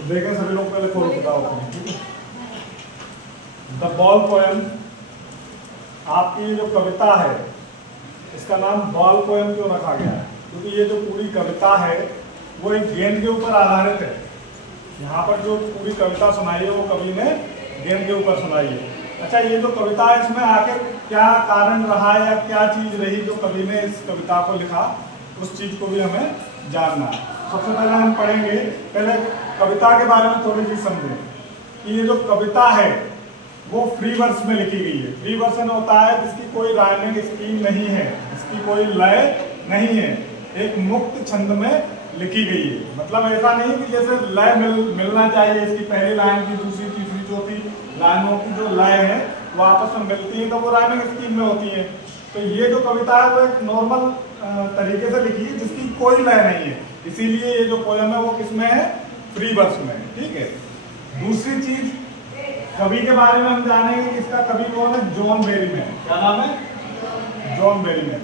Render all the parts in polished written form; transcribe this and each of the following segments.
तो देखें सभी लोग पहले खोल के बताओ। द बॉल पोएम, आपकी जो कविता है इसका नाम बॉल पोएम क्यों रखा गया है? क्योंकि ये जो पूरी कविता है वो एक गेंद के ऊपर आधारित है। यहाँ पर जो पूरी कविता सुनाई है वो कवि ने गेंद के ऊपर सुनाई है। अच्छा, ये जो कविता है इसमें आखिर क्या कारण रहा या क्या चीज रही जो कवि ने इस कविता को लिखा, उस चीज को भी हमें जानना है। सबसे पहले हम पढ़ेंगे, पहले कविता के बारे में थोड़ी सी समझें कि ये जो कविता है वो फ्री वर्स में लिखी गई है। फ्री वर्सन होता है जिसकी कोई राइमिंग स्कीम नहीं है, इसकी कोई लय नहीं है, एक मुक्त छंद में लिखी गई है। मतलब ऐसा नहीं कि जैसे लय मिलना चाहिए, इसकी पहली लाइन की दूसरी तीसरी चौथी लाइनों की जो लय है वो आपस में मिलती है तो वो राइमिंग स्कीम में होती है। तो ये जो कविता है वो एक नॉर्मल तरीके से लिखी है जिसकी कोई लय नहीं है, इसीलिए ये जो पोएम है वो किसमें है? फ्री वर्स में। ठीक है। दूसरी चीज, कवि के बारे में हम जानेंगे कि इसका कवि कौन है? John Berryman. क्या नाम है? John Berryman.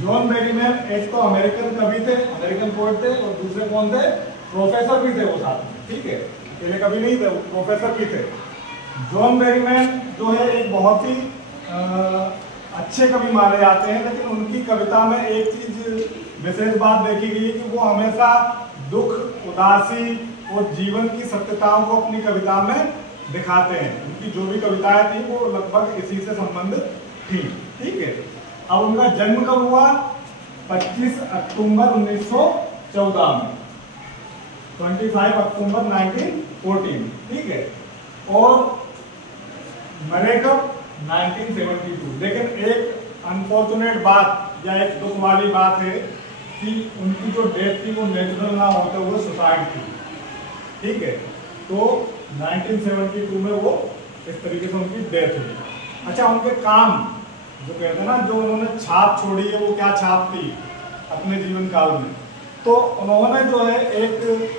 जॉन बेरीमैन एक तो अमेरिकन कवि थे, अमेरिकन पोएट थे, और दूसरे कौन थे? प्रोफेसर भी थे वो साथ में। ठीक है, अकेले कवि नहीं थे, प्रोफेसर भी थे। जॉन बेरीमैन जो है एक बहुत ही अच्छे कवि माने जाते हैं, लेकिन उनकी कविता में एक चीज विशेष बात देखी गई है कि वो हमेशा दुख, उदासी और जीवन की सत्यताओं को अपनी कविता में दिखाते हैं। उनकी जो भी कविताएं थी वो लगभग इसी से संबंधित थी। ठीक है। अब उनका जन्म कब हुआ? 25 अक्टूबर 1914 में, 25 अक्टूबर 1914। ठीक है। और मरे कब? 1972। लेकिन एक अनफॉर्चुनेट बात या एक दुख वाली बात है कि उनकी जो डेथ थी वो नेचुरल ना होते हुए सुसाइड थी। ठीक है। तो 1972 में वो इस तरीके से उनकी डेथ हुई। अच्छा, उनके काम जो कहते हैं ना, जो उन्होंने छाप छोड़ी है वो क्या छाप थी अपने जीवन काल में? तो उन्होंने जो है एक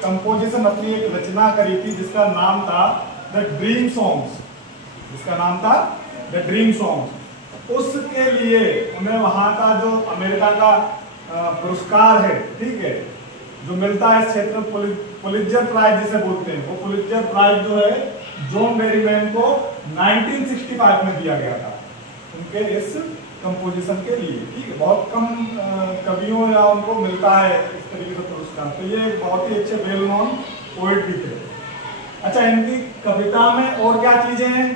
कंपोजिशन, अपनी एक रचना करी थी जिसका नाम था द ड्रीम सॉन्ग्स। जिसका नाम था द ड्रीम सॉन्ग्स। उसके लिए उन्हें वहां का जो अमेरिका का पुरस्कार है, ठीक है, जो मिलता है इस क्षेत्र में, पुलित्जर प्राइज जिसे बोलते हैं, वो पुलित्जर प्राइज जो है जॉन बेरीमैन को 1965 में दिया गया था उनके इस कंपोजिशन के लिए। ठीक है। बहुत कम कवियों या उनको मिलता है इस तरीके से पुरस्कार। तो ये एक बहुत ही अच्छे वेल नोन पोएट भी थे। अच्छा, इनकी कविता में और क्या चीजें हैं?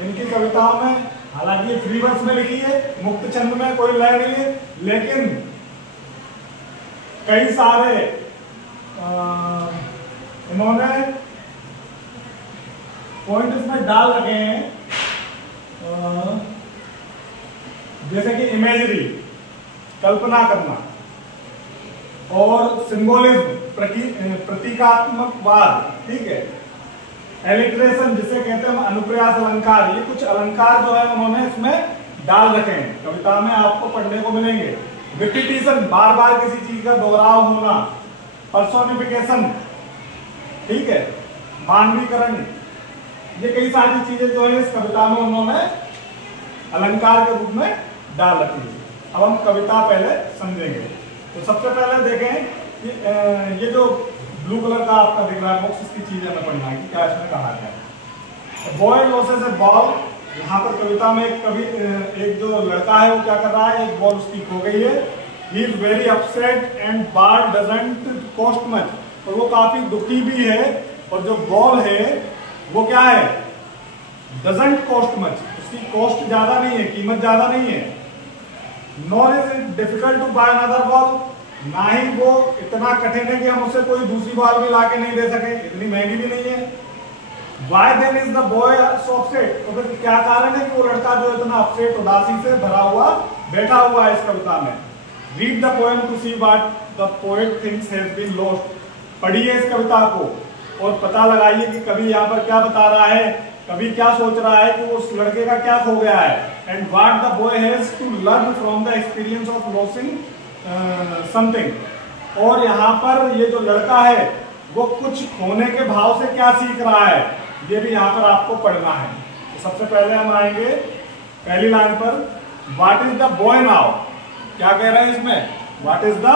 इनकी कविताओं में, हालांकि ये फ्री वर्स में लिखी है, मुक्त छंद में, कोई लय नहीं है, लेकिन कई सारे इन्होंने पॉइंट इसमें डाल रखे हैं, जैसे कि इमेजरी, कल्पना करना, और सिंबोलिज्म, प्रतीकात्मकवाद। ठीक है। एलिट्रेशन जिसे कहते हैं अनुप्रयास अलंकार, ये कुछ अलंकार जो है उन्होंने इसमें डाल रखे हैं, कविता में आपको पढ़ने को मिलेंगे। रिपीटिशन, बार बार किसी चीज का दोहराव होना। पर्सोनिफिकेशन, ठीक है, मानवीकरण, ये कई सारी चीजें जो है इस कविता में उन्होंने अलंकार के रूप में डाल रखी है। अब हम कविता पहले समझेंगे। तो सबसे पहले देखें कि ये जो ब्लू कलर का आपका दिख रहा है बॉक्स, इसकी चीजें हमें पढ़ना है कि क्या इसमें कहा गया है। बॉय लॉसेस ए बॉल। यहाँ पर कविता में एक जो लड़का है वो क्या कर रहा है, एक बॉल उसकी खो गई है। He is very upset and ball doesn't cost much, और वो काफी दुखी भी है, और जो बॉल है वो क्या है? डजंट कॉस्ट मच, उसकी कॉस्ट ज्यादा नहीं है, कीमत ज्यादा नहीं है। Nor is it difficult to buy another ball, ना ही वो इतना कठिन है कि हम उसे कोई दूसरी बॉल भी लाके नहीं दे सके, इतनी महंगी भी नहीं है। Why then is the boy so upset? तो फिर क्या कारण है कि वो लड़का जो इतना अपसेट, उदासी से भरा हुआ बैठा हुआ है इस कविता में? Read the poem to see what the poet thinks has been lost. पढ़िए इस कविता को और पता लगाइए कि कवि यहाँ पर क्या बता रहा है, कवि क्या सोच रहा है कि उस लड़के का क्या खो गया है। And what the boy has to learn from the experience of losing something. और यहाँ पर ये जो लड़का है वो कुछ खोने के भाव से क्या सीख रहा है, ये भी यहाँ पर आपको पढ़ना है। तो सबसे पहले हम आएंगे पहली लाइन पर, what is the boy now. क्या कह रहे हैं इसमें? What is the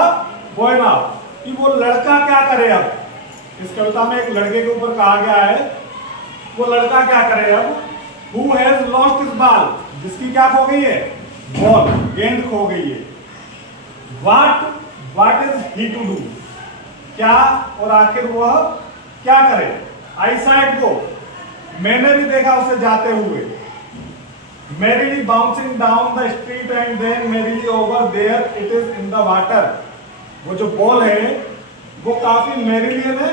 boy now, कि वो लड़का क्या करे अब इस कविता में एक लड़के के ऊपर कहा गया है, वो लड़का क्या करे अब, who has lost his ball, जिसकी क्या खो गई है, बॉल, गेंद खो गई है। What is he to do, क्या और आखिर वह क्या करे। आई साइड को, मैंने भी देखा उसे जाते हुए। merrily bouncing down the street and then merrily over there it is in the water। वो जो बॉल है वो काफी मैरिली है,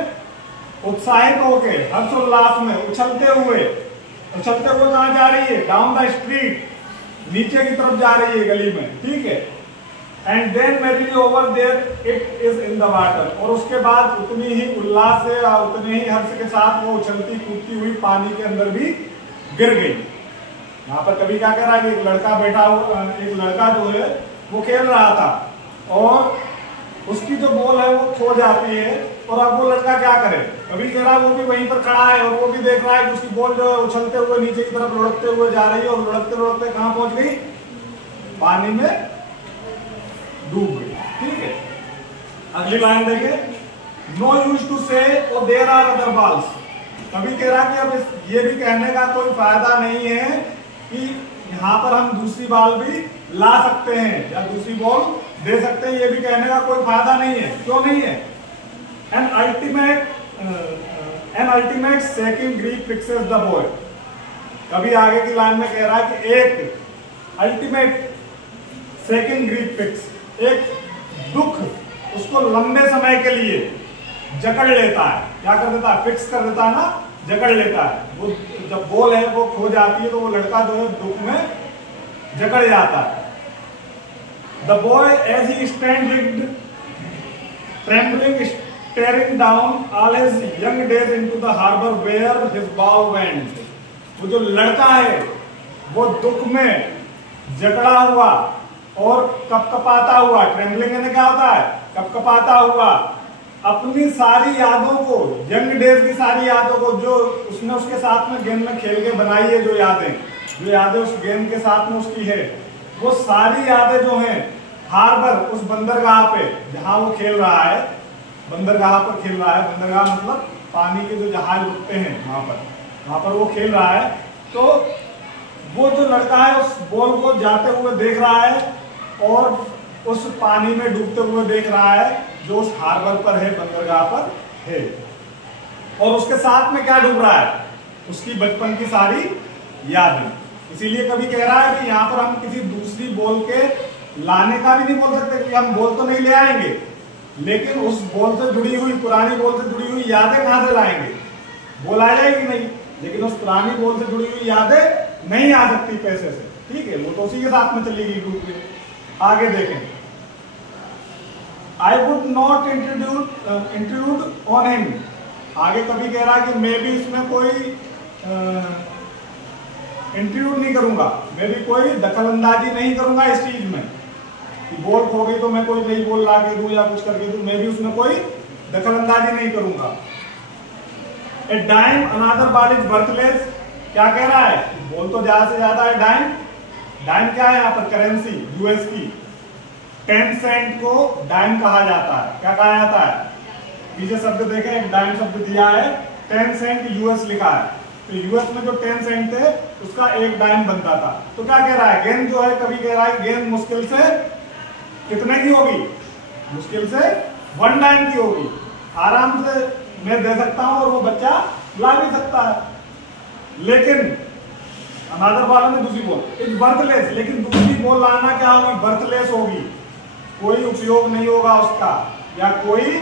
उत्साहित होके हर्षोल्लास में उछलते हुए कहां जा रही है, डाउन द स्ट्रीट, नीचे की तरफ जा रही है गली में, ठीक है। And then merrily over there it is in the water, और उसके बाद उतनी ही उल्लास से उतने ही हर्ष के साथ वो उछलती कूदती हुई पानी के अंदर भी गिर गई। यहाँ पर कभी क्या कह रहा है कि एक लड़का जो है वो खेल रहा था और उसकी जो बॉल है वो खो जाती है, और अब वो लड़का क्या करे। कभी कह रहा है वो भी वहीं पर खड़ा है और वो भी देख रहा है कि उसकी बॉल जो है उछलते हुए नीचे की तरफ लुढ़कते हुए जा रही है, और लुढ़कते कहां पहुंच गई, पानी में डूब गई, ठीक है। अगली लाइन देखें, नो यूज टू से और देयर आर अदर बॉल्स। कभी कह रहा कि अब ये भी कहने का कोई फायदा नहीं है कि यहाँ पर हम दूसरी बॉल भी ला सकते हैं या दूसरी बॉल दे सकते हैं, ये भी कहने का कोई फायदा नहीं है। क्यों नहीं है? An ultimate second grief fixes the boy. कभी आगे की लाइन में कह रहा है कि एक अल्टीमेट सेकंड ग्रीफ फिक्स, एक दुख उसको लंबे समय के लिए जकड़ लेता है। क्या कर देता है? फिक्स कर देता है ना, जकड़ लेता है। वो जब बॉल है वो खो जाती है तो वो लड़का जो है दुख में जकड़ जाता है। The boy as he stands trembling staring down all his young days into the harbor where his ball went। वो जो लड़का है वो दुख में जकड़ा हुआ और कपकपाता हुआ, ट्रेम्बलिंग में क्या होता है? कपकपाता हुआ अपनी सारी यादों को, यंग डेज की सारी यादों को जो उसने उसके साथ में गेम में खेल के बनाई है, जो यादें उस गेम के साथ में उसकी है, वो सारी यादें जो हैं हार्बर, उस बंदरगाह पे जहां वो खेल रहा है, बंदरगाह पर खेल रहा है। बंदरगाह मतलब पानी के जो जहाज रुकते हैं वहां पर वो खेल रहा है। तो वो जो लड़का है उस बॉल को जाते हुए देख रहा है और उस पानी में डूबते हुए देख रहा है जो उस हार्बर पर है, बंदरगाह पर है। और उसके साथ में क्या डूब रहा है? उसकी बचपन की सारी यादें। इसीलिए कभी कह रहा है कि यहाँ पर हम किसी दूसरी बॉल के लाने का भी नहीं बोल सकते कि हम बॉल तो नहीं ले आएंगे, लेकिन उस बॉल से जुड़ी हुई, पुरानी बॉल से जुड़ी हुई यादें कहां से लाएंगे? बॉल आ जाएगी नहीं, लेकिन उस पुरानी बॉल से जुड़ी हुई यादें नहीं आ सकती पैसे से, ठीक है। वो तो उसी के साथ में चली गई ग्रुप में। आगे देखें, I would not intrude on him. आगे कभी कह रहा है कि मैं भी इसमें कोई इंट्रूड नहीं करूंगा, मैं भी कोई दखलंदाजी नहीं करूंगा इस चीज में कि बॉल खो गई तो मैं कोई नई बॉल ला के दूं या कुछ करके दूं, मैं भी उसमें कोई दखलंदाजी नहीं करूंगा। A dime another ball is worthless. क्या कह रहा है? बॉल तो ज्यादा से ज्यादा है डाइम। डाइम क्या है यहाँ पर? करेंसी, यूएस की। 10 सेंट को डाइम कहा जाता है। क्या कहा जाता है? पीछे शब्द देखें, एक डाइम शब्द दिया है, 10 सेंट यूएस लिखा है। तो यूएस में जो 10 सेंट थे उसका एक डाइम बनता था। तो क्या कह रहा है? गेंद जो है, कभी कह रहा है गेंद मुश्किल से कितने की होगी? मुश्किल से 1 डाइम की होगी। आराम से मैं दे सकता हूं और वो बच्चा ला भी सकता है। लेकिन अनदर बॉल में दूसरी बॉल इज वर्थलेस, लेकिन दूसरी बॉल लाना क्या होगी? वर्थलेस होगी, कोई उपयोग नहीं होगा उसका, या कोई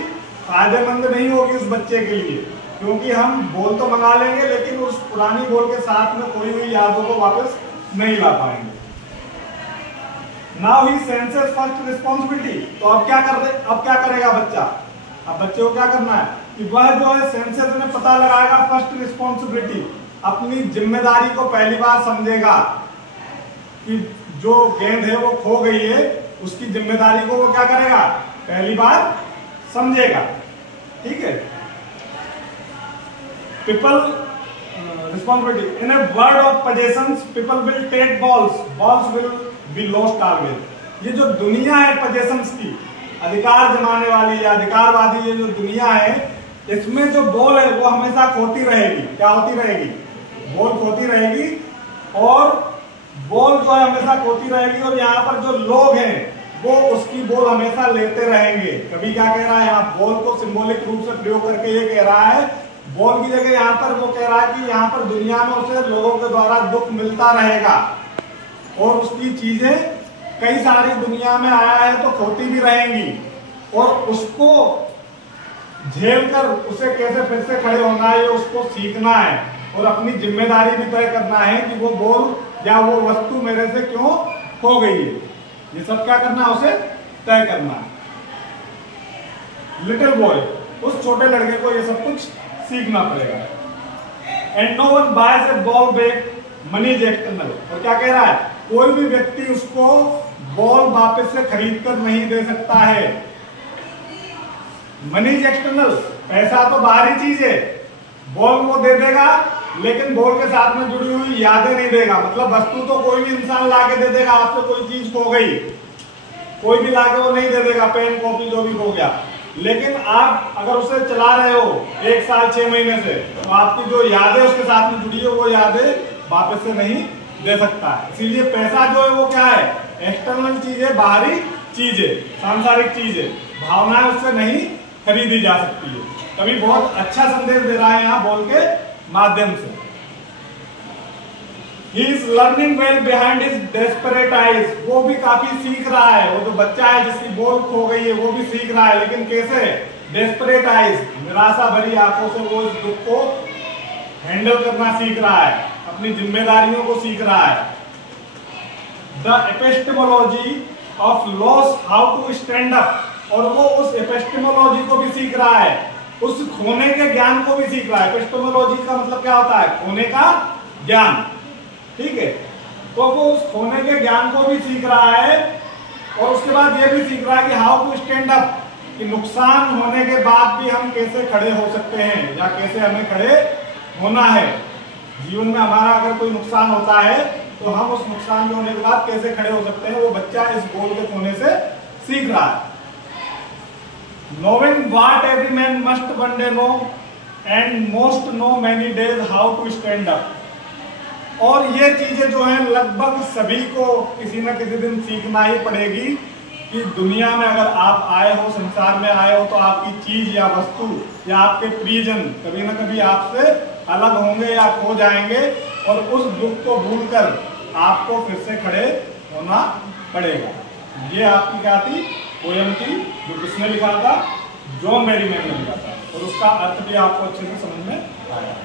फायदेमंद नहीं होगी उस बच्चे के लिए, क्योंकि हम बॉल तो मंगा लेंगे लेकिन उस पुरानी बॉल के साथ में खोई हुई यादों को वापस नहीं ला पाएंगे। Now he senses first responsibility. तो अब क्या करेगा बच्चा? अब बच्चे को क्या करना है कि वह जो है सेंसेस में पता लगाएगा फर्स्ट रिस्पॉन्सिबिलिटी, अपनी जिम्मेदारी को पहली बार समझेगा कि जो गेंद है वो खो गई है, उसकी जिम्मेदारी को वो क्या करेगा? पहली बार समझेगा, ठीक है। People responsibility in a world of possessions people will take balls will be lost always. ये जो दुनिया है पोजेशंस की, अधिकार जमाने वाली या अधिकारवादी ये जो दुनिया है, इसमें जो बॉल है वो हमेशा खोती रहेगी। क्या होती रहेगी? बॉल खोती रहेगी, और बॉल जो है हमेशा खोती रहेगी, और यहाँ पर जो लोग हैं वो उसकी बॉल हमेशा लेते रहेंगे। कभी क्या कह रहा है यहाँ, बॉल को सिंबॉलिक रूप से प्रयोग करके ये कह रहा है, बॉल की जगह यहाँ पर वो कह रहा है कि यहाँ पर दुनिया में उसे लोगों के द्वारा दुख मिलता रहेगा, और उसकी चीजें कई सारी दुनिया में आया है तो खोती भी रहेंगी, और उसको झेल कर उसे कैसे फिर से खड़े होना है, उसको सीखना है, और अपनी जिम्मेदारी भी तय करना है कि वो बॉल या वो वस्तु मेरे से क्यों खो गई है। ये सब क्या करना है, उसे तय करना है। लिटिल बॉय, उस छोटे लड़के को ये सब कुछ सीखना पड़ेगा। And no one buys a ball back, money is external. और क्या कह रहा है, कोई भी व्यक्ति उसको बॉल वापस से खरीद कर नहीं दे सकता है। मनी इज एक्सटर्नल, पैसा तो बाहरी चीज है, बॉल वो दे देगा लेकिन बॉल के साथ में जुड़ी हुई यादें नहीं देगा। मतलब वस्तु तो कोई भी इंसान लाके दे देगा, आपसे कोई चीज खो गई, कोई भी लाके वो नहीं दे देगा, पेन कॉपी जो भी हो गया, लेकिन आप अगर उसे चला रहे हो 1 साल 6 महीने से, तो आपकी जो यादें उसके साथ में जुड़ी है वो यादें वापस से नहीं दे सकता है। इसीलिए पैसा जो है वो क्या है, एक्सटर्नल चीज है, बाहरी चीज है, सांसारिक चीज है, भावनाएं उससे नहीं खरीदी जा सकती है। कभी बहुत अच्छा संदेश दे रहा है यहाँ बॉल के माध्यम से। He is learning well behind his desperate eyes, वो भी काफी सीख रहा है। वो जो बच्चा है जिसकी बॉल खो गई है वो भी सीख रहा है, लेकिन कैसे? डेस्परेट आइज, निराशा भरी आंखों से वो इस दुख को हैंडल करना सीख रहा है, अपनी जिम्मेदारियों को सीख रहा है। The epistemology of loss, how to stand up, और वो उस एपिस्टेमोलॉजी को भी सीख रहा है, उस खोने के ज्ञान को भी सीख रहा है। एपिस्टेमोलॉजी का मतलब क्या होता है? खोने का ज्ञान, ठीक है। तो वो उस खोने के ज्ञान को भी सीख रहा है, और उसके बाद ये भी सीख रहा है कि हाउ टू स्टैंड अप, कि नुकसान होने के बाद भी हम कैसे खड़े हो सकते हैं, या कैसे हमें खड़े होना है। जीवन में हमारा अगर कोई नुकसान होता है तो हम उस नुकसान के होने के बाद कैसे खड़े हो सकते हैं, वो बच्चा इस बॉल के खोने से सीख रहा है। Knowing what every man must one day know, and most know many days how to stand up. और ये चीजें जो हैं लगभग सभी को किसी न किसी दिन सीखना ही पड़ेगी, कि दुनिया में अगर आप आए हो, संसार में आए हो, तो आपकी चीज या वस्तु या आपके प्रियजन कभी न कभी आपसे अलग होंगे या खो जाएंगे, और उस दुख को भूलकर आपको फिर से खड़े होना पड़ेगा। ये आपकी क्या थी? पोयम थी, जो किसने लिखा था? जॉन मैरीमैन ने लिखा था, और उसका अर्थ भी आपको अच्छे से समझ में आया।